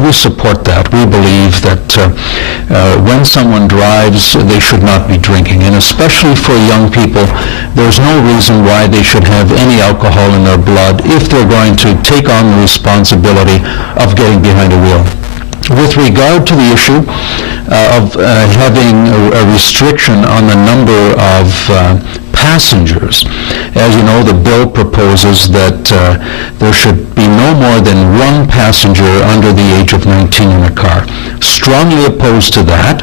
we support that. We believe that when someone drives, they should not be drinking. And especially for young people, there's no reason why they should have any alcohol in their blood if they're going to take on the responsibility of getting behind a wheel. With regard to the issue of having a restriction on the number of passengers, as you know, the bill proposes that there should be no more than one passenger under the age of 19 in a car. Strongly opposed to that.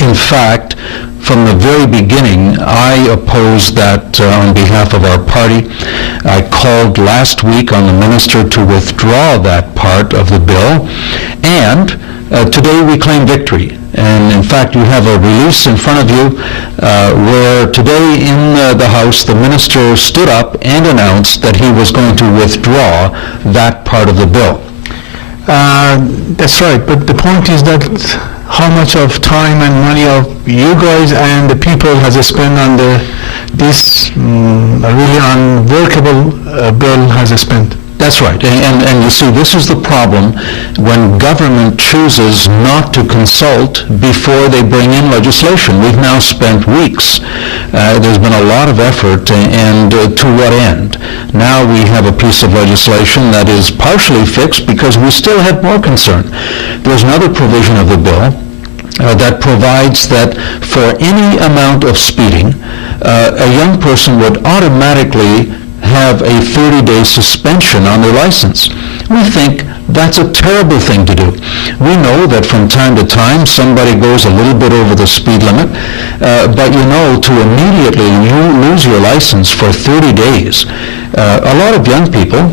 In fact, from the very beginning, I opposed that on behalf of our party. I called last week on the minister to withdraw that part of the bill, and today we claim victory. And in fact, you have a release in front of you where today in the House, the minister stood up and announced that he was going to withdraw that part of the bill. That's right, but the point is that how much of time and money of you guys and the people has spent on this really unworkable bill has spent. That's right, and you see, this is the problem when government chooses not to consult before they bring in legislation. We've now spent weeks. There's been a lot of effort, and to what end? Now we have a piece of legislation that is partially fixed because we still have more concern. There's another provision of the bill that provides that for any amount of speeding, a young person would automatically have a 30-day suspension on their license. We think that's a terrible thing to do. We know that from time to time somebody goes a little bit over the speed limit, but you know, to immediately lose your license for 30 days. A lot of young people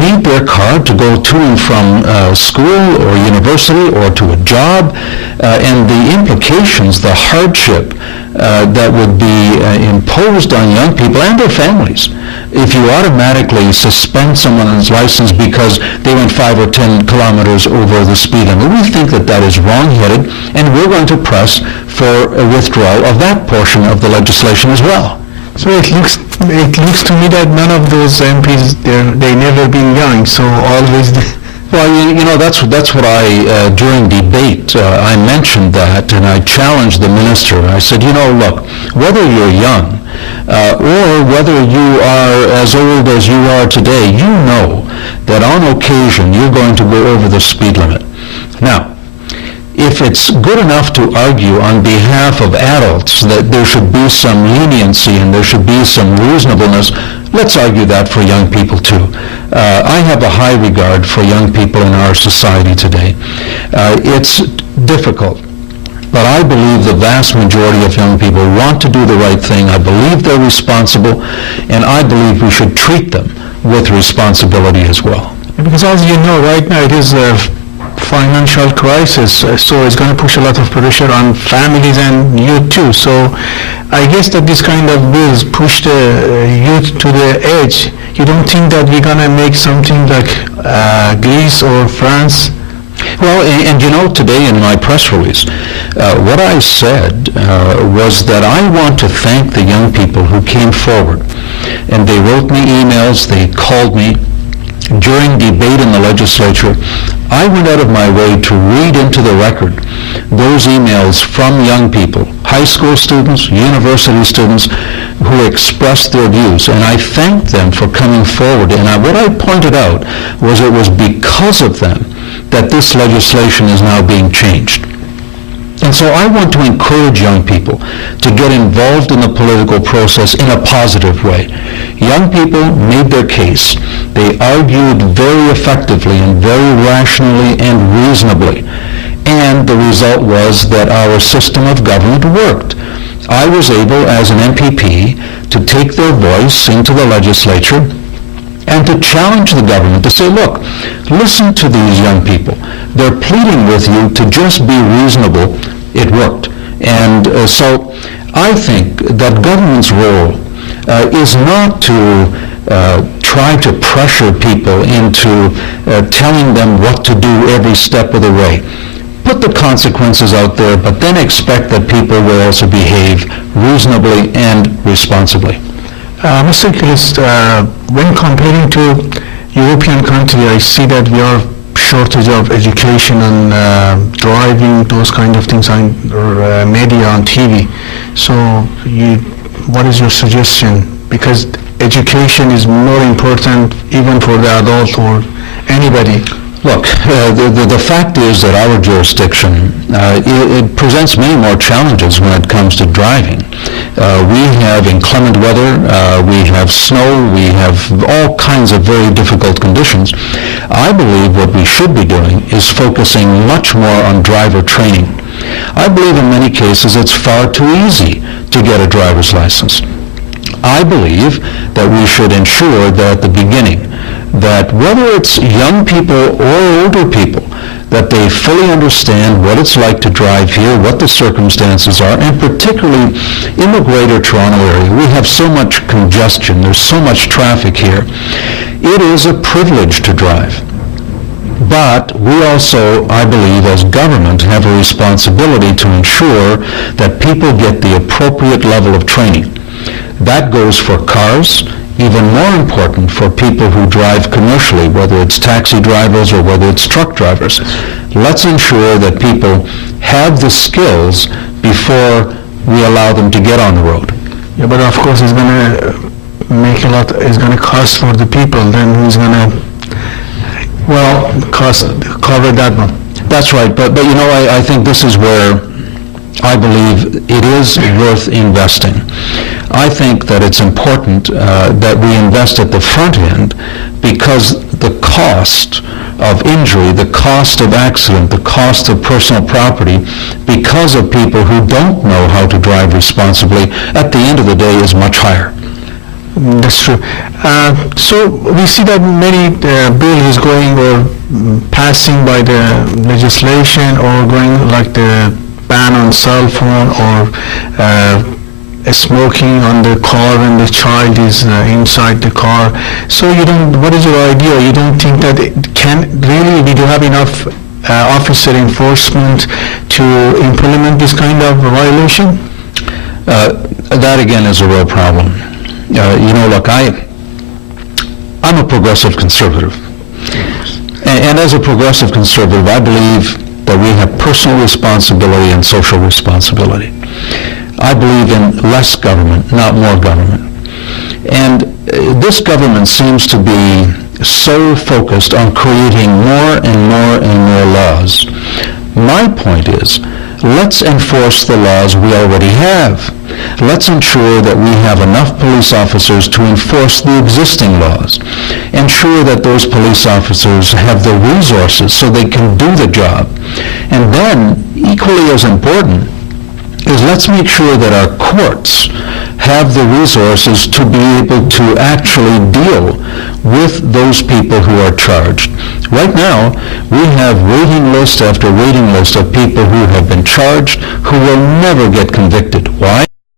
need their car to go to and from school or university or to a job, and the implications, the hardship that would be imposed on young people and their families if you automatically suspend someone's license because they went 5 or 10 kilometers over the speed limit. We think that that is wrong-headed, and we're going to press for a withdrawal of that portion of the legislation as well. So it looks to me that none of those MPs, they never been young, so always... Well, you know, that's what I, during debate, I mentioned that, and I challenged the minister. I said, you know, look, whether you're young or whether you are as old as you are today, you know that on occasion you're going to go over the speed limit. Now, if it's good enough to argue on behalf of adults that there should be some leniency and there should be some reasonableness, let's argue that for young people too. I have a high regard for young people in our society today. It's difficult, but I believe the vast majority of young people want to do the right thing. I believe they're responsible, and I believe we should treat them with responsibility as well. Because as you know, right now it is a financial crisis, so it's going to push a lot of pressure on families and youth too. So I guess that this kind of bills push the youth to the edge. You don't think that we're going to make something like Greece or France? Well, and you know, today in my press release, what I said was that I want to thank the young people who came forward, and they wrote me emails, they called me. During debate in the legislature, I went out of my way to read into the record those emails from young people, high school students, university students, who expressed their views, and I thanked them for coming forward. And what I pointed out was it was because of them that this legislation is now being changed. And so I want to encourage young people to get involved in the political process in a positive way. Young people made their case. They argued very effectively and very rationally and reasonably. And the result was that our system of government worked. I was able, as an MPP, to take their voice into the legislature and to challenge the government to say, look, listen to these young people. They're pleading with you to just be reasonable. It worked. And so I think that government's role is not to try to pressure people into telling them what to do every step of the way. Put the consequences out there, but then expect that people will also behave reasonably and responsibly. Mr. Klees, when comparing to European countries, I see that we are shortage of education on driving, those kind of things on media, on TV. So what is your suggestion? Because education is more important even for the adult or anybody. Look, the fact is that our jurisdiction, it presents many more challenges when it comes to driving. We have inclement weather, we have snow, we have all kinds of very difficult conditions. I believe what we should be doing is focusing much more on driver training. I believe in many cases it's far too easy to get a driver's license. I believe that we should ensure that at the beginning, that whether it's young people or older people, that they fully understand what it's like to drive here, what the circumstances are, and particularly in the Greater Toronto area. We have so much congestion, there's so much traffic here. It is a privilege to drive. But we also, I believe, as government, have a responsibility to ensure that people get the appropriate level of training. That goes for cars. Even more important for people who drive commercially, whether it's taxi drivers or whether it's truck drivers. Let's ensure that people have the skills before we allow them to get on the road. Yeah, but of course it's going to make a lot, it's going to cost for the people, then who's going to, cover that one. That's right, but you know, I think this is where I believe it is worth investing. I think that it's important that we invest at the front end because the cost of injury, the cost of accident, the cost of personal property because of people who don't know how to drive responsibly at the end of the day is much higher. That's true. So we see that many bills is going or passing by the legislation or going like the ban on cell phone or smoking on the car when the child is inside the car. So what is your idea? You don't think that we do have enough officer enforcement to implement this kind of violation? That again is a real problem. Look, I'm a progressive conservative. And as a progressive conservative, I believe that we have personal responsibility and social responsibility. I believe in less government, not more government. And this government seems to be so focused on creating more and more and more laws. My point is, let's enforce the laws we already have. Let's ensure that we have enough police officers to enforce the existing laws. Ensure that those police officers have the resources so they can do the job. And then, equally as important, is let's make sure that our courts have the resources to be able to actually deal with those people who are charged. Right now, we have waiting list after waiting list of people who have been charged who will never get convicted. Why?